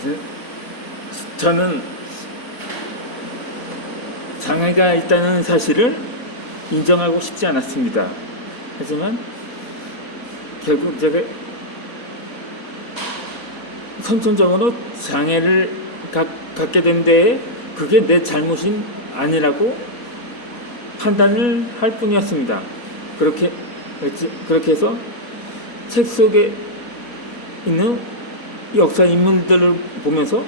그래서 저는 장애가 있다는 사실을 인정하고 싶지 않았습니다. 하지만 결국 제가 선천적으로 장애를 갖게 된 데에 그게 내 잘못이 아니라고 판단을 할 뿐이었습니다. 그렇게 해서 책 속에 있는 역사 인물들을 보면서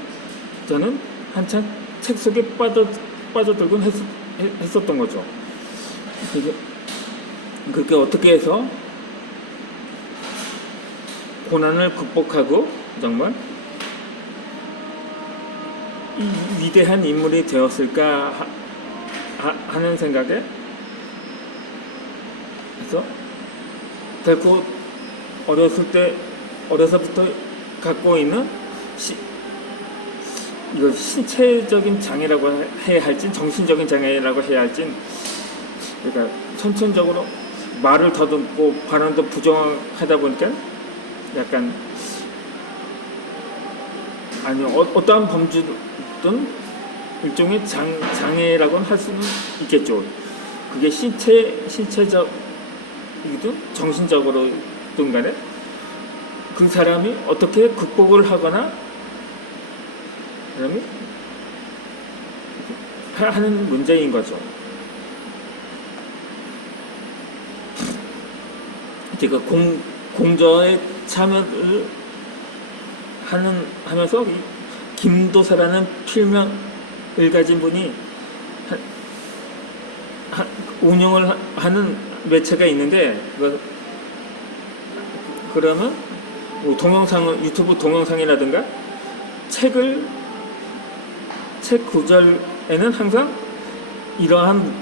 저는 한참 책 속에 빠져들곤 했었던 거죠. 그렇게 어떻게 해서 고난을 극복하고 정말 이 위대한 인물이 되었을까 하는 생각에 그래서 결코 어려서부터 갖고 있는 이걸 신체적인 장애라고 해야 할진 정신적인 장애라고 해야 할진 그러니까 선천적으로 말을 더듬고 발언도 부정하다 보니까 약간 아니 어떠한 범주든 일종의 장애라고는 할 수는 있겠죠. 그게 신체적이든 정신적으로든 간에 그 사람이 어떻게 극복을 하거나 그다음에 하는 문제인 거죠. 제가 공저에 참여를 하면서 김도사라는 필명을 가진 분이 운영을 하는 매체가 있는데 그러면 뭐 유튜브 동영상이라든가 책 구절에는 항상 이러한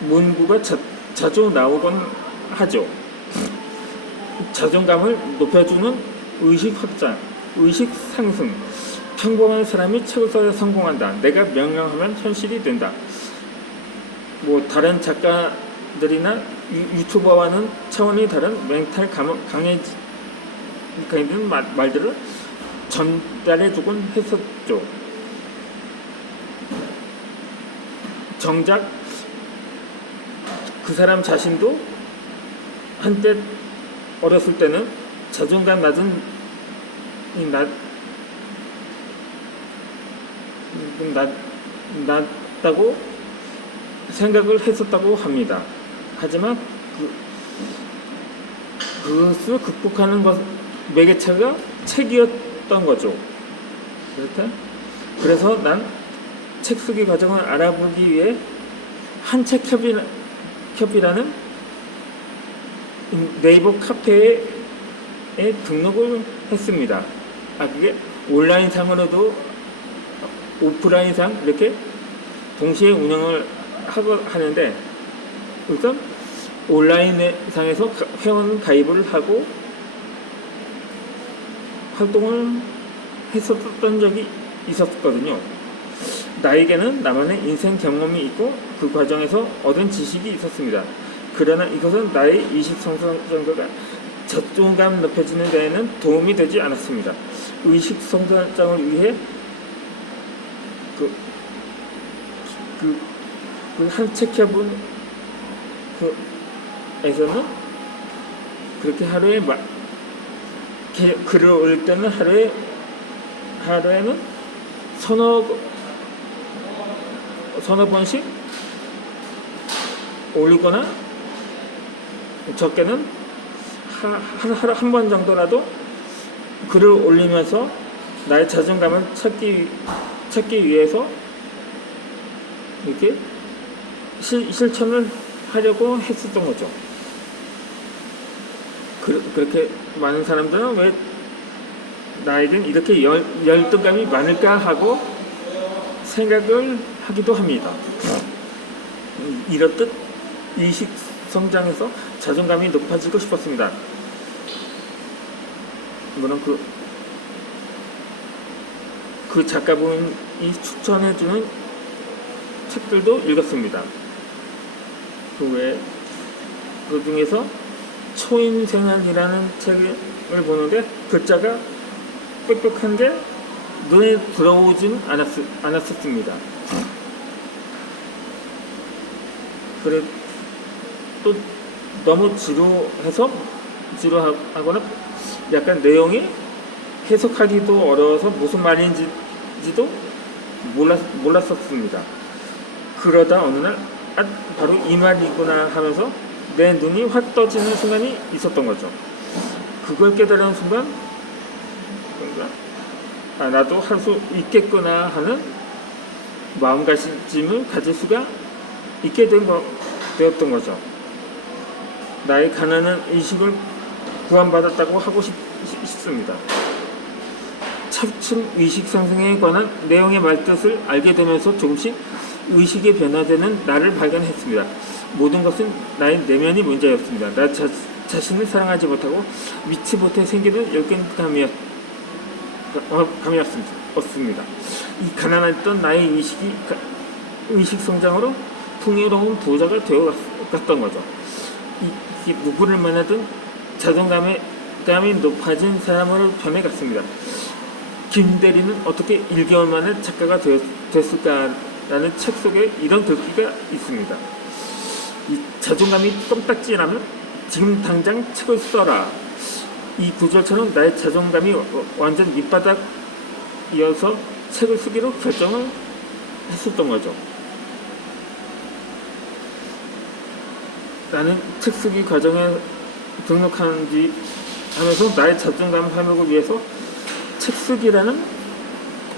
문구가 자주 나오곤 하죠. 자존감을 높여주는 의식 확장, 의식 상승, 평범한 사람이 책을 써야 성공한다. 내가 명령하면 현실이 된다. 뭐 다른 작가들이나 유튜버와는 차원이 다른 멘탈 강해지는 말들을 전달해주곤 했었죠. 정작 그 사람 자신도 한때 어렸을 때는 자존감 낮다고 생각을 했었다고 합니다. 하지만 그것을 극복하는 매개체가 책이었던 거죠. 그래서 난 책 쓰기 과정을 알아보기 위해 한책협이라는 네이버 카페에 등록을 했습니다. 그게 온라인상으로도 오프라인상 이렇게 동시에 운영을 하는데 우선 온라인상에서 회원 가입을 하고 활동을 했었던 적이 있었거든요. 나에게는 나만의 인생 경험이 있고 그 과정에서 얻은 지식이 있었습니다. 그러나 이것은 나의 의식 성장 정도가 자존감 높여지는 데에는 도움이 되지 않았습니다. 의식 성장을 위해 한책협은 에서는 그렇게 하루에 글을 올릴 때는 하루에는 서너 번씩 올리거나 적게는 하루 한 번 정도라도 글을 올리면서 나의 자존감을 찾기 위해서 이렇게 실천을 하려고 했었던 거죠. 그렇게 많은 사람들은 왜 나에겐 이렇게 열등감이 많을까 하고 생각을 하기도 합니다. 이렇듯 의식 성장해서 자존감이 높아지고 싶었습니다. 물론 그 작가분이 추천해주는 책들도 읽었습니다. 그 중에서 초인생활이라는 책을 보는데 글자가 빽빽한 게 눈에 들어오진 않았었습니다. 그래 또 너무 지루하거나 약간 내용이 해석하기도 어려워서 무슨 말인지도 몰랐었습니다. 그러다 어느 날 바로 이 말이구나 하면서 내 눈이 확 떠지는 순간이 있었던 거죠. 그걸 깨달은 순간 나도 할 수 있겠구나 하는 마음가짐을 가질 수가 있게 되었던 거죠. 나의 가난한 의식을 구원받았다고 하고 싶습니다. 차츰 의식 상승에 관한 내용의 말뜻을 알게 되면서 조금씩 의식이 변화되는 나를 발견했습니다. 모든 것은 나의 내면이 문제였습니다. 나 자신을 사랑하지 못하고 믿지 못해 생기는 열등감이었습니다. 이 가난했던 나의 의식 성장으로 풍요로운 부자가 되어갔던 거죠. 이 누구를 만나든 자존감이 높아진 사람으로 변해갔습니다. 김대리는 어떻게 1개월 만에 작가가 됐을까라는 책 속에 이런 글귀가 있습니다. 이 자존감이 껌딱지라면 지금 당장 책을 써라. 이 구절처럼 나의 자존감이 완전 밑바닥이어서 책을 쓰기로 결정을 했었던 거죠. 나는 책 쓰기 과정에 등록한 뒤 하면서 나의 자존감 회복을 위해서 책 쓰기라는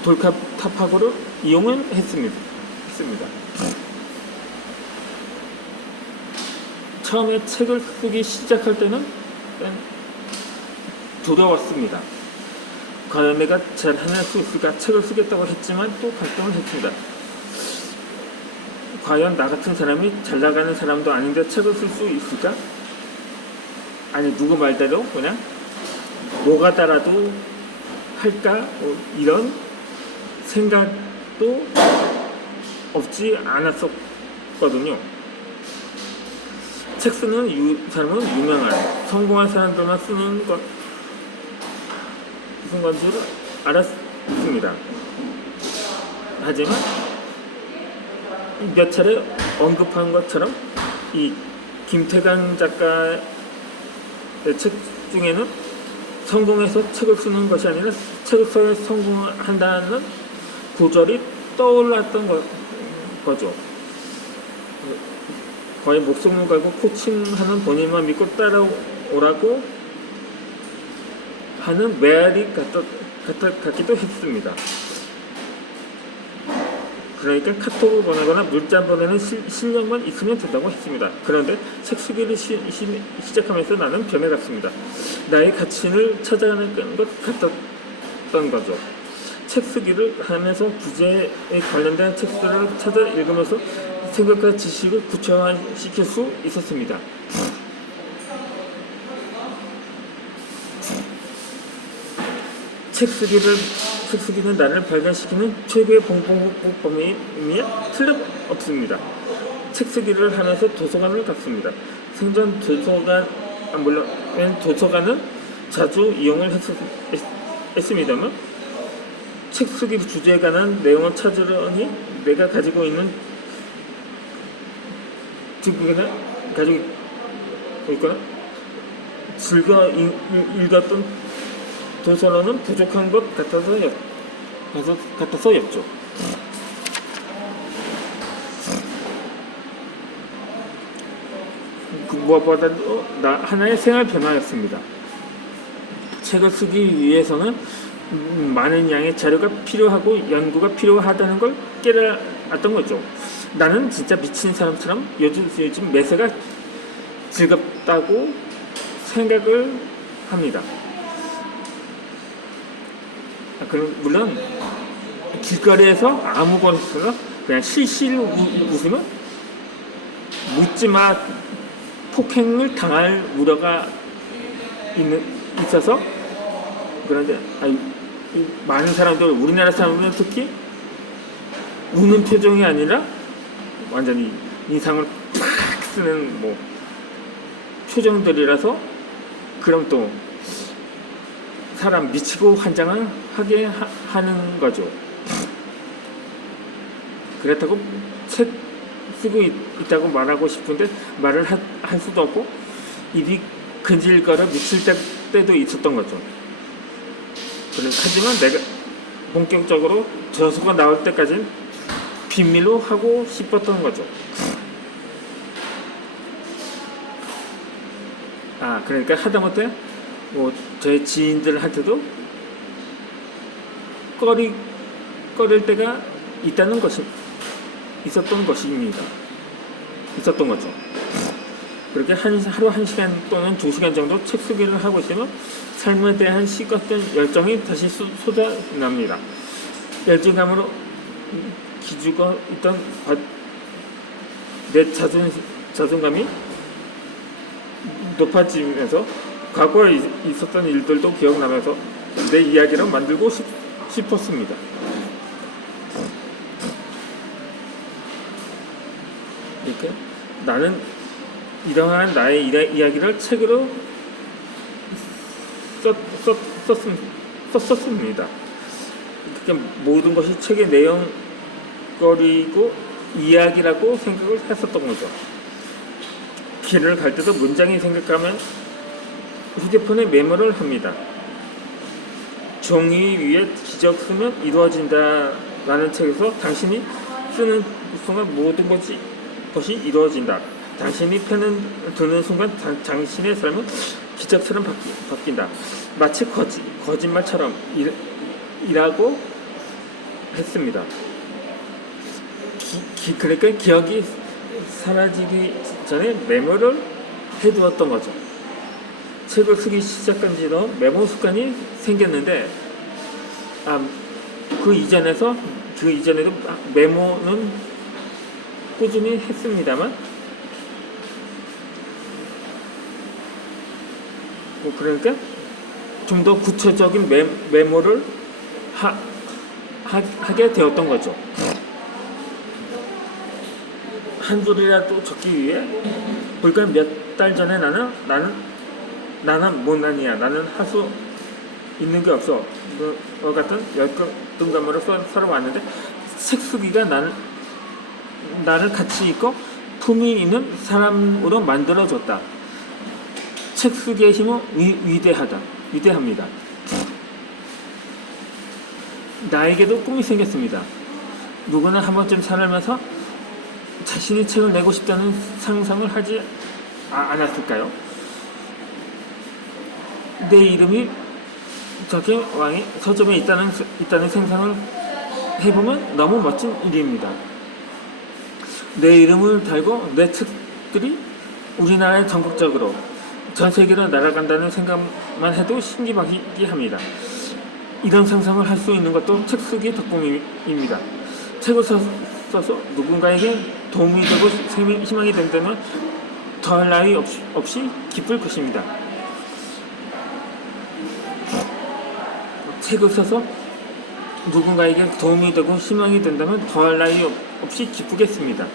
돌탑학으로 이용을 했습니다. 처음에 책을 쓰기 시작할 때는 두려웠습니다. 과연 내가 잘 해낼 수 있을까? 책을 쓰겠다고 했지만 또 갈등을 했습니다. 과연 나 같은 사람이 잘 나가는 사람도 아닌데 책을 쓸 수 있을까? 아니 누구 말대로 그냥 노가다라도 할까? 이런 생각도 없지 않았었거든요. 책 쓰는 사람은 유명한 성공한 사람들만 쓰는 줄 알았습니다. 하지만 몇 차례 언급한 것처럼 이 김태강 작가의 책 중에는 성공해서 책을 쓰는 것이 아니라 책을 써야 성공한다는 구절이 떠올랐던 거죠. 거의 목숨을 걸고 코칭하는 본인만 믿고 따라오라고 하는 메아리 같기도 했습니다. 그러니까 카톡을 보내거나 문자 보내는 실력만 있으면 된다고 했습니다. 그런데 책 쓰기를 시작하면서 나는 변해갔습니다. 나의 가치를 찾아가는 것 같았던 거죠. 책 쓰기를 하면서 주제에 관련된 책들을 찾아 읽으면서 생각과 지식을 구체화시킬 수 있었습니다. 책 쓰기는 나를 발견시키는 최고의 방법이며 틀림없습니다. 책 쓰기를 하면서 도서관을 갔습니다. 생전 도서관은 자주 이용을 했습니다만 책 쓰기 주제에 관한 내용을 찾으려니 내가 가지고 있는 가지고 있거나 즐겨 읽었던 도서로는 부족한 것 같아서였죠. 무엇보다도 하나의 생활 변화였습니다. 책을 쓰기 위해서는 많은 양의 자료가 필요하고 연구가 필요하다는 걸 깨달았던 거죠. 나는 진짜 미친 사람처럼 요즘 매사가 즐겁다고 생각을 합니다. 물론 길거리에서 아무거나 그냥 실실 웃으면 묻지마 폭행을 당할 우려가 있어서 그런데 많은 사람들 우리나라 사람들은 특히 우는 표정이 아니라 완전히 인상을 팍 쓰는 표정들이라서 그럼 또 사람 미치고 환장을 하게 하는 거죠. 그렇다고 책 쓰고 있다고 말하고 싶은데 말을 할 수도 없고 입이 근질거려 미칠 때도 있었던 거죠. 하지만 내가 본격적으로 저서가 나올 때까지는 비밀로 하고 싶었던 거죠. 그러니까 하다못해 저희 지인들한테도 꺼릴 때가 있었던 거죠. 그렇게 하루 1시간 또는 2시간 정도 책 쓰기를 하고 있으면 삶에 대한 식었던 열정이 다시 쏟아납니다. 열정감으로 기죽어 있던 내 자존감이 높아지면서 과거에 있었던 일들도 기억나면서 내 이야기를 만들고 싶었습니다. 이렇게 나는 이러한 나의 이야기를 책으로 썼습니다. 그러니까 모든 것이 책의 내용거리고 이야기라고 생각을 했었던 거죠. 길을 갈 때도 문장이 생각하면 휴대폰에 메모를 합니다. 종이 위에 기적 쓰면 이루어진다 라는 책에서 당신이 쓰는 순간 모든 것이 이루어진다. 당신이 펜을 드는 순간 당신의 삶은 기적처럼 바뀐다. 마치 거짓말처럼 이라고 했습니다. 그러니까 기억이 사라지기 전에 메모를 해두었던 거죠. 책을 쓰기 시작한 지도 메모 습관이 생겼는데 그 이전에도 메모는 꾸준히 했습니다만 그러니까 좀 더 구체적인 메모를 하게 되었던 거죠. 한 줄이라도 적기 위해 불과 몇 달 전에 나는 못난이야. 나는 할 수 있는 게 없어. 같은 열등감으로 살아왔는데 책 쓰기가 나를 가치 있고 품위 있는 사람으로 만들어줬다. 책 쓰기의 힘은 위대합니다. 나에게도 꿈이 생겼습니다. 누구나 한 번쯤 살면서 자신이 책을 내고 싶다는 상상을 하지 않았을까요? 내 이름이 저기 왕의 서점에 있다는 생상을 해보면 너무 멋진 일입니다. 내 이름을 달고 내 책들이 우리나라에 전국적으로 전 세계로 날아간다는 생각만 해도 신기하게 합니다. 이런 상상을 할 수 있는 것도 책 쓰기 덕분입니다. 책을 써서 누군가에게 도움이 되고 희망이 된다면 더할 나위 없이 기쁠 것입니다. 책을 써서 누군가에게 도움이 되고 희망이 된다면 더할 나위 없이 기쁘겠습니다.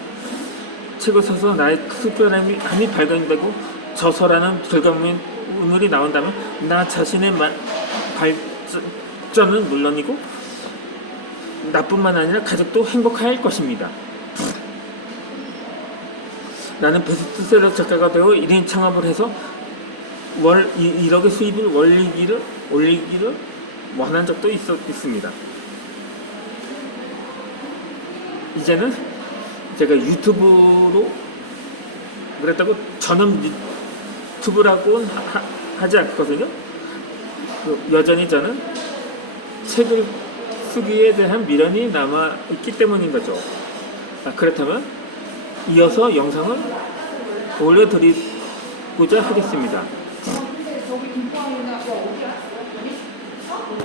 책을 써서 나의 특별함이 발견되고 저서라는 결과물이 나온다면 나 자신의 발전은 물론이고 나뿐만 아니라 가족도 행복할 것입니다. 나는 베스트셀러 작가가 되어 1인 창업을 해서 월 1억의 수입을 올리기를 원한 적도 있습니다. 이제는 제가 유튜브로 그랬다고 전업 유튜브라고 하지 않거든요. 여전히 저는 책을 쓰기에 대한 미련이 남아있기 때문인 거죠. 그렇다면 이어서 영상을 올려드리고자 하겠습니다.